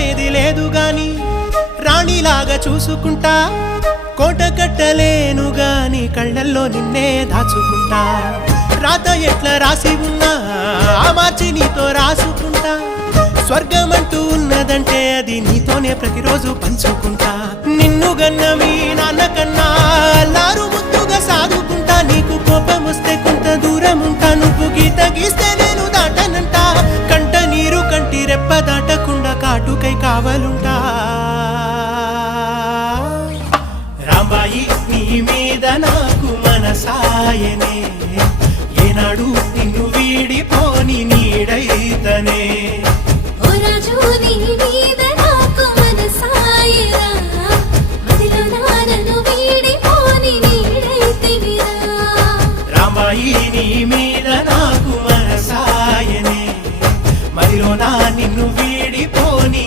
నమ్మేది లేదు గాని రాణిలాగా చూసుకుంటా కోట కట్టలేను గాని కళ్ళల్లో నిన్నే దాచుకుంటా రాత ఎట్లా రాసి ఉన్నా మార్చి నీతో రాసుకుంటా స్వర్గమంటూ ఉన్నదంటే అది నీతోనే ప్రతిరోజు పంచుకుంటా నిన్ను గన్న మీ నాన్న కన్నా లారు ముద్దుగా సాదుకుంటా నీకు కోపం వస్తే కొంత దూరం ఉంటా నువ్వు గీత గీస్తే నేను దాటనంట కంట నీరు కంటి రెప్ప దాటకుండా కాటుకై కావలుంటా రాంబాయి నీ మీద నాకు మనసాయనే ఏనాడు నిన్ను వీడిపోని నీడైతనే ఓ రాజు నీ